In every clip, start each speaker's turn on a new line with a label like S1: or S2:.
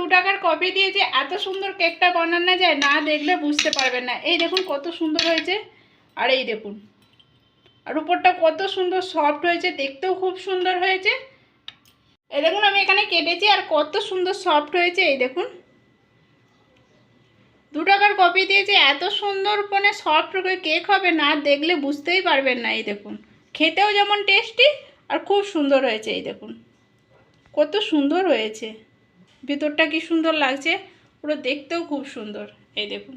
S1: দু টাকার কপি দিয়ে যে এত সুন্দর কেকটা বানানো যায়, না দেখলে বুঝতে পারবেন না। এই দেখুন কত সুন্দর হয়েছে। আর এই দেখুন, আর উপরটা কত সুন্দর সফট হয়েছে, দেখতেও খুব সুন্দর হয়েছে। এই দেখুন, আমি এখানে কেটেছি আর কত সুন্দর সফট হয়েছে, এই দেখুন। দু টাকার কপি দিয়েছে এত সুন্দর মানে সফট কেক হবে, না দেখলে বুঝতেই পারবেন না, এই দেখুন। খেতেও যেমন টেস্টি আর খুব সুন্দর হয়েছে, এই দেখুন। কত সুন্দর হয়েছে। ভিতরটা কি সুন্দর লাগছে? পুরো দেখতেও খুব সুন্দর। এই দেখুন।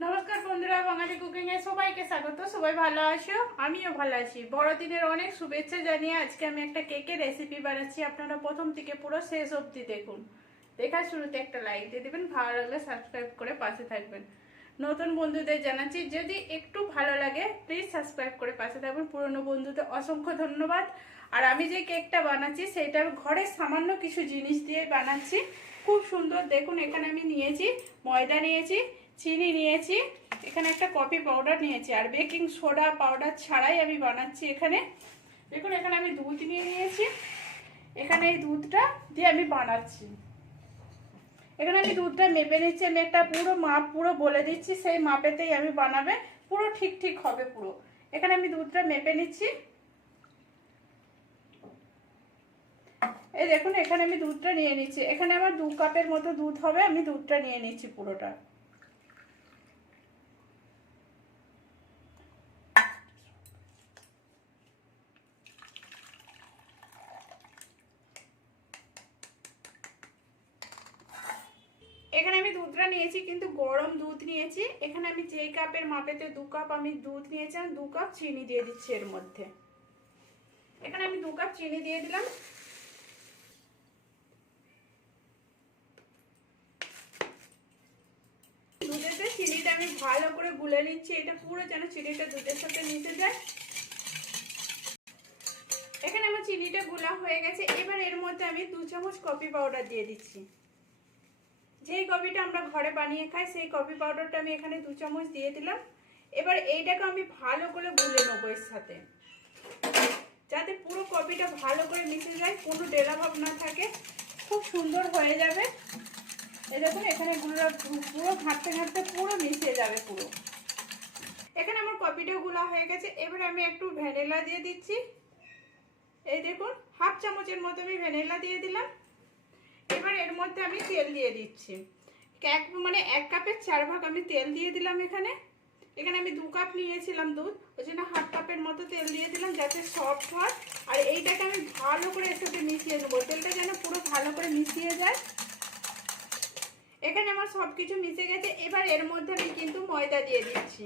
S1: নমস্কার বন্ধুরা, বাঙালি কুকিং এ সবাইকে স্বাগত। সবাই ভালো আছো? আমিও ভালো আছি। বড়দিনের অনেক শুভেচ্ছা জানিয়ে আজকে আমি একটা কেকের রেসিপি বানাচ্ছি। আপনারা প্রথম থেকে পুরো শেষ অবধি দেখুন। দেখার শুরুতে একটা লাইক দিয়ে দেবেন। ভালো লাগলে সাবস্ক্রাইব করে পাশে থাকবেন। নতুন বন্ধুদের জানাচ্ছি, যদি একটু ভালো লাগে প্লিজ সাবস্ক্রাইব করে পাশে থাকবেন পুরনো বন্ধুদের অসংখ্য ধন্যবাদ। আর আমি যে কেকটা বানাচ্ছি সেটা ঘরে সামান্য কিছু জিনিস দিয়ে বানাচ্ছি। খুব সুন্দর, দেখুন, এখানে আমি নিয়েছি, ময়দা নিয়েছি, চিনি নিয়েছি, এখানে একটা কফি পাউডার নিয়েছি, আর বেকিং সোডা পাউডার ছাড়াই আমি বানাচ্ছি এখানে। দেখুন, এখানে আমি দুধ নিয়ে নিয়েছি। এখানে এই দুধটা দিয়ে আমি বানাচ্ছি। এখানে আমি দুধটা মেপে নিচ্ছি আমি একটা পুরো মাপ পুরো বলে দিচ্ছি, সেই মাপেতেই আমি বানাবে, পুরো ঠিক ঠিক হবে পুরো। এখানে আমি দুধটা মেপে নিচ্ছি। এই দেখুন, এখানে আমি দুধটা নিয়ে নিচ্ছি। এখানে আমার দু কাপের মতো দুধ হবে, আমি দুধটা নিয়ে নিচ্ছি পুরোটা। এখানে আমি দুধটা নিয়েছি, কিন্তু গরম দুধ নিয়েছি। এখানে আমি যেই কাপের মাপেতে দু কাপ আমি দুধ নিয়েছি দু কাপ চিনি দিয়ে দিচ্ছি এর মধ্যে। এখানে আমি দু কাপ চিনি দিয়ে দিলাম। দুধেতে চিনিটা আমি ভালো করে গুলে নিচ্ছি, এটা পুরো যেন চিনিটা দুধের সাথে মিশে যায়। এখানে আমার চিনিটা গুলা হয়ে গেছে, এবার এর মধ্যে আমি দু চামচ কফি পাউডার দিয়ে দিচ্ছি। যেই কফিটা আমরা ঘরে বানিয়ে খাই, সেই কফি পাউডারটা আমি এখানে দু চামচ দিয়ে দিলাম। এবার এইটাকে আমি ভালো করে গুলে নেব এর সাথে। যাতে পুরো কফিটা ভালো করে মিশে যায়, কোনো ডেলা ভাব না থাকে। খুব সুন্দর হয়ে যাবে। এই দেখুন, এখানে গুলো পুরো ঘাঁটতে ঘাঁটতে পুরো মিশে যাবে পুরো। এখানে আমার কফিটা গুলা হয়ে গেছে। এবার আমি একটু ভ্যানিলা দিয়ে দিচ্ছি। এই দেখুন, হাফ চামচের মতো আমি ভ্যানিলা দিয়ে দিলাম। এবার এর মধ্যে আমি তেল দিয়ে দিচ্ছি। এক মানে এক কাপের চার ভাগ আমি তেল দিয়ে দিলাম এখানে। এখানে আমি দু কাপ নিয়েছিলাম দুধ, ওই জন্য হাফ কাপের মতো তেল দিয়ে দিলাম যাতে সফট হয়। আর এইটাকে আমি ভালো করে এর সাথে মিশিয়ে নেব। তেলটা যেন পুরো ভালো করে মিশিয়ে যায়। এখানে আমার সব কিছু মিশে গেছে। এবার এর মধ্যে আমি কিন্তু ময়দা দিয়ে দিচ্ছি।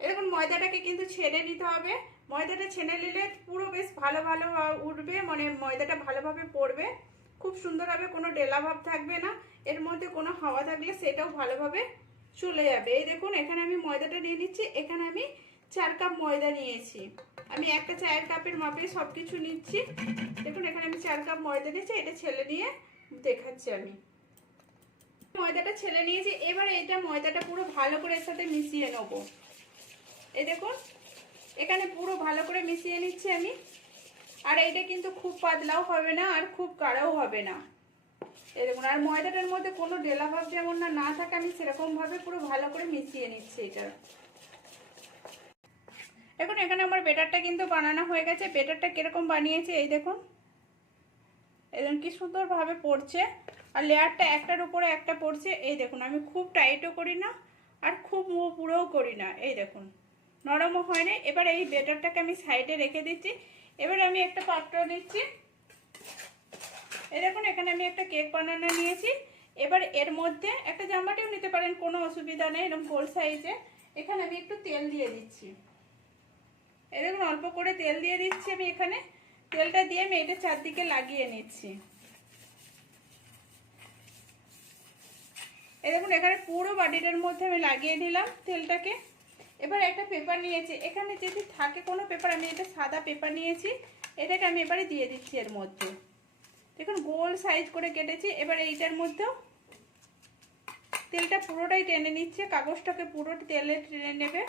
S1: এরকম ময়দাটাকে কিন্তু ছেড়ে নিতে হবে। ময়দাটা ছেড়ে নিলে পুরো বেশ ভালো ভালো উঠবে মানে ময়দাটা ভালোভাবে পড়বে। খুব সুন্দরভাবে কোনো ডেলা ভাব থাকবে না, এর মধ্যে কোনো হাওয়া থাকলে সেটাও ভালোভাবে চলে যাবে। এই দেখুন, এখানে আমি ময়দাটা নিয়ে নিচ্ছি, এখানে আমি চার কাপ ময়দা নিয়েছি। আমি একটা চায়ের কাপের মাপে সব কিছু নিচ্ছি। দেখুন, এখানে আমি চার কাপ ময়দা নিয়েছি, এটা ছেলে নিয়ে দেখাচ্ছি আমি। ময়দাটা ছেলে নিয়েছি, এবার এটা ময়দাটা পুরো ভালো করে এর সাথে মিশিয়ে নেব। এই দেখুন, এখানে পুরো ভালো করে মিশিয়ে নিচ্ছি আমি। আর এইটা কিন্তু খুব পাতলাও হবে না আর খুব গাঢ়ও হবে না। দেখুন, আর ময়দাটার মধ্যে কোনো ডেলা ভাব যেমন না না থাকে, আমি সেরকমভাবে পুরো ভালো করে মিশিয়ে নিচ্ছি এটা। এখন এখানে আমার বেটারটা কিন্তু বানানো হয়ে গেছে। বেটারটা কীরকম বানিয়েছে, এই দেখুন। দেখুন, কি সুন্দরভাবে পড়ছে। আর লেয়ারটা একটার উপরে একটা পড়ছে। এই দেখুন, আমি খুব টাইটও করি না আর খুব পুরোও করি না। এই দেখুন, নরমও হয় না এবার এই বেটারটাকে আমি সাইডে রেখে দিচ্ছি। এবার আমি একটা পাত্র নিচ্ছি। এই দেখুন, এখানে আমি একটা কেক বানানো নিয়েছি। এবার এর মধ্যে একটা জামাটিও নিতে পারেন, কোনো অসুবিধা নেই, এরকম গোল সাইজে। এখানে আমি একটু তেল দিয়ে দিচ্ছি। এই দেখুন, অল্প করে তেল দিয়ে দিচ্ছি আমি এখানে। তেলটা দিয়ে আমি এটা চারদিকে লাগিয়ে নিচ্ছি। এই দেখুন, এখানে পুরো বাটিটার মধ্যে আমি লাগিয়ে নিলাম তেলটাকে। এবার একটা পেপার নিয়েছি। এখানে যদি থাকে কোনো পেপার আমি এটা সাদা পেপার নিয়েছি। এটাকে আমি এবারে দিয়ে দিচ্ছি এর মধ্যে। দেখুন, গোল সাইজ করে কেটেছি। এবার এইটার মধ্যেও তেলটা পুরোটাই টেনে নিচ্ছে। কাগজটাকে পুরো তেলে টেনে নেবে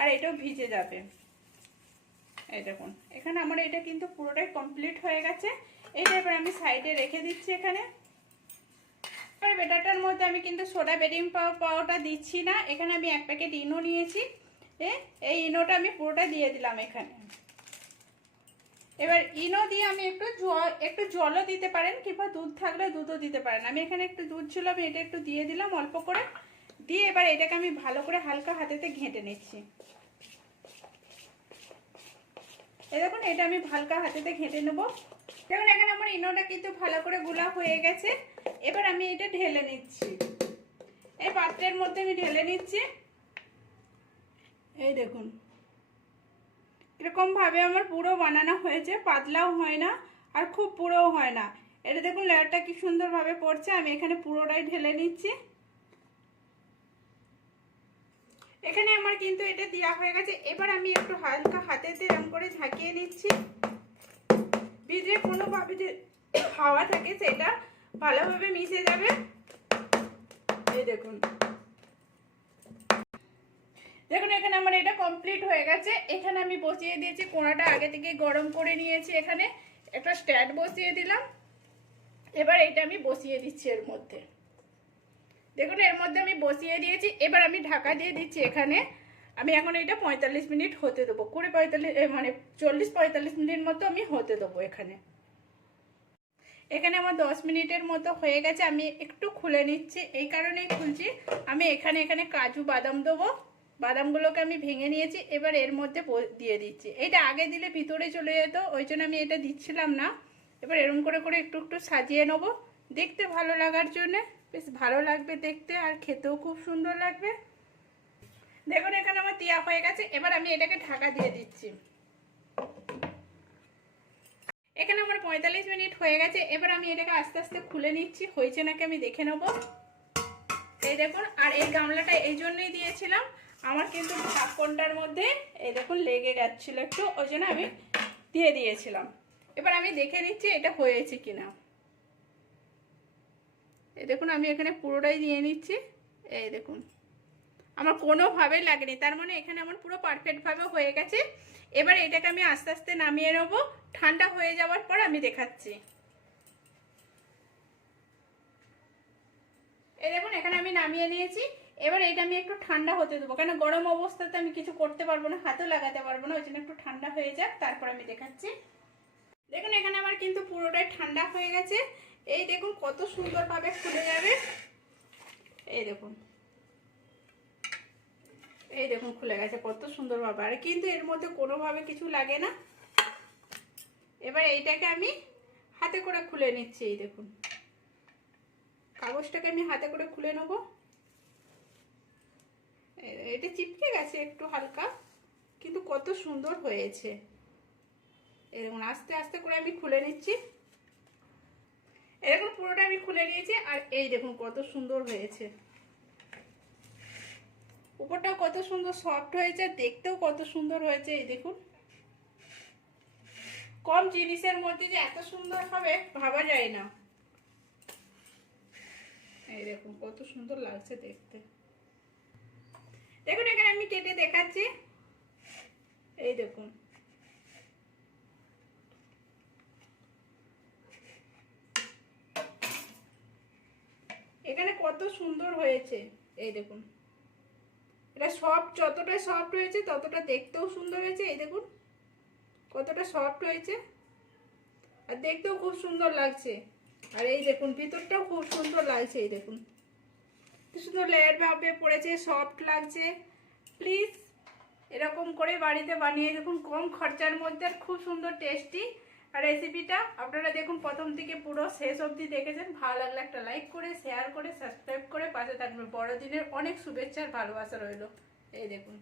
S1: আর এটাও ভিজে যাবে। এই দেখুন, এখানে আমার এটা কিন্তু পুরোটাই কমপ্লিট হয়ে গেছে। এইটা এবার আমি সাইডে রেখে দিচ্ছি এখানে। বেটারটার মধ্যে আমি কিন্তু সোডা বেডিং পাউডারটা দিচ্ছি না। এখানে আমি এক প্যাকেট ইনো নিয়েছি। এ, এই ইনোটা আমি পুরোটা দিয়ে দিলাম এখানে। এবার ইনো দিয়ে আমি একটু জল একটু জলও দিতে পারেন কিংবা দুধ থাকলে দুধও দিতে পারেন। আমি এখানে একটু দুধ ছিল, আমি এটা একটু দিয়ে দিলাম অল্প করে। দিয়ে এবার এটাকে আমি ভালো করে হালকা হাতেতে ঘেঁটে নিচ্ছি। এই দেখুন, এটা আমি হালকা হাতেতে ঘেঁটে নেব। দেখুন এখানে আমার ইনোটা কিন্তু ভালো করে গুলা হয়ে গেছে। এবার আমি এটা ঢেলে নিচ্ছি। এই পাত্রের মধ্যে আমি ঢেলে নিচ্ছি। এই দেখুন। এরকম ভাবে আমার পুরো বানানো হয়েছে, পাতলাও হয় না আর খুব পুরোও হয় না। এটা দেখুন লেয়ারটা কি সুন্দরভাবে পড়ছে, আমি এখানে পুরোটাই ঢেলে নিচ্ছি। এখানে আমার কিন্তু এটা দেওয়া হয়ে গেছে। এবার আমি একটু হালকা হাতেতে এরম করে ঝাঁকিয়ে নিচ্ছি। ভিতরে কোনোভাবে যে হাওয়া থাকে সেটা ভালোভাবে মিশে যাবে। এই দেখুন। দেখুন, এখানে আমার এটা কমপ্লিট হয়ে গেছে। এখানে আমি বসিয়ে দিয়েছি, কোনাটা আগে থেকে গরম করে নিয়েছি এখানে। একটা স্ট্যান্ড বসিয়ে দিলাম। এবার এটা আমি বসিয়ে দিচ্ছি এর মধ্যে। দেখুন, এর মধ্যে আমি বসিয়ে দিয়েছি। এবার আমি ঢাকা দিয়ে দিচ্ছি এখানে। আমি এখন এটা পঁয়তাল্লিশ মিনিট হতে দেবো। কুড়ি পঁয়তাল্লিশ মানে চল্লিশ পঁয়তাল্লিশ মিনিট মতো আমি হতে দেবো এখানে। এখানে আমার দশ মিনিটের মতো হয়ে গেছে, আমি একটু খুলে নিচ্ছি। এই কারণেই খুলছি। আমি এখানে এখানে কাজু বাদাম দেবো। বাদামগুলোকে আমি ভেঙে নিয়েছি, এবার এর মধ্যে দিয়ে দিচ্ছি। এটা আগে দিলে ভিতরে চলে যেত, ওই জন্য আমি এটা দিচ্ছিলাম না। এবার এরম করে করে একটু একটু সাজিয়ে নেব। দেখতে ভালো লাগার জন্যে, বেশ ভালো লাগবে দেখতে, আর খেতেও খুব সুন্দর লাগবে। দেখুন, এখানে আমার তিয়া হয়ে গেছে। এবার আমি এটাকে ঢাকা দিয়ে দিচ্ছি। এখানে আমার পঁয়তাল্লিশ মিনিট হয়ে গেছে। এবার আমি এটাকে আস্তে আস্তে খুলে নিচ্ছি। হয়েছে নাকি আমি দেখে নেব। এই দেখুন, আর এই গামলাটা এই জন্যই দিয়েছিলাম। আমার কিন্তু ঢাকনটার মধ্যে এই দেখুন লেগে যাচ্ছিল একটু। ওই জন্য আমি দিয়ে দিয়েছিলাম। এবার আমি দেখে নিচ্ছি এটা হয়েছে কিনা। এই দেখুন, আমি এখানে পুরোটাই দিয়ে নিচ্ছি। এই দেখুন। আমার কোনোভাবেই লাগেনি। তার মানে এখানে আমার পুরো পারফেক্টভাবে হয়ে গেছে। এবার এটাকে আমি আস্তে আস্তে নামিয়ে নেব। ঠান্ডা হয়ে যাওয়ার পর আমি দেখাচ্ছি। এই দেখুন, এখানে আমি নামিয়ে নিয়েছি। এবার এটা আমি একটু ঠান্ডা হতে দেবো। কেন, গরম অবস্থাতে আমি কিছু করতে পারব না, হাতও লাগাতে পারব না, ওই জন্য একটু ঠান্ডা হয়ে যাক, তারপর আমি দেখাচ্ছি। দেখুন, এখানে আমার কিন্তু পুরোটাই ঠান্ডা হয়ে গেছে। এই দেখুন, কত সুন্দরভাবে খুলে যাবে। এই দেখুন। এই দেখুন খুলে গেছে, কত সুন্দরভাবে আর কিন্তু এর মধ্যে কোনোভাবে কিছু লাগে না। এবার এইটাকে আমি হাতে করে খুলে নিচ্ছি, এই দেখুন। কাগজটাকে আমি হাতে করে খুলে নেব। এটা চিপকে গেছে একটু হালকা, কিন্তু কত সুন্দর হয়েছে। এরকম আস্তে আস্তে করে আমি খুলে নিচ্ছি। এরকম পুরোটা আমি খুলে নিয়েছি, আর এই দেখুন কত সুন্দর হয়েছে। উপরটাও কত সুন্দর সফট হয়েছে, দেখতেও কত সুন্দর হয়েছে, এই দেখুন। কম জিনিসের মধ্যে যে এত সুন্দর হবে, ভাবা যায় না। এই দেখুন, কত সুন্দর লাগছে দেখতে। দেখুন, এখানে আমি কেটে দেখাচ্ছি। এই দেখুন। এখানে কত সুন্দর হয়েছে, এই দেখুন। এটা সফট যতটা সফট হয়েছে, ততটা দেখতেও সুন্দর হয়েছে। এই দেখুন, কতটা সফট হয়েছে। আর দেখতেও খুব সুন্দর লাগছে। আর এই দেখুন, ভিতরটাও খুব সুন্দর লাগছে, এই দেখুন। সুন্দর লেয়ার ভাবে পড়েছে সফট লাগছে। প্লিজ এরকম করে বাড়িতে বানিয়ে দেখুন, কম খরচার মধ্যে খুব সুন্দর টেস্টি আর রেসিপিটা আপনারা দেখুন, প্রথম থেকে পুরো শেষ অবধি দেখেছেন। ভালো লাগলে একটা লাইক করে শেয়ার করে সাবস্ক্রাইব করে পাশে থাকবেন। বড়দিনের অনেক শুভেচ্ছা আর ভালোবাসা রইল। এই দেখুন।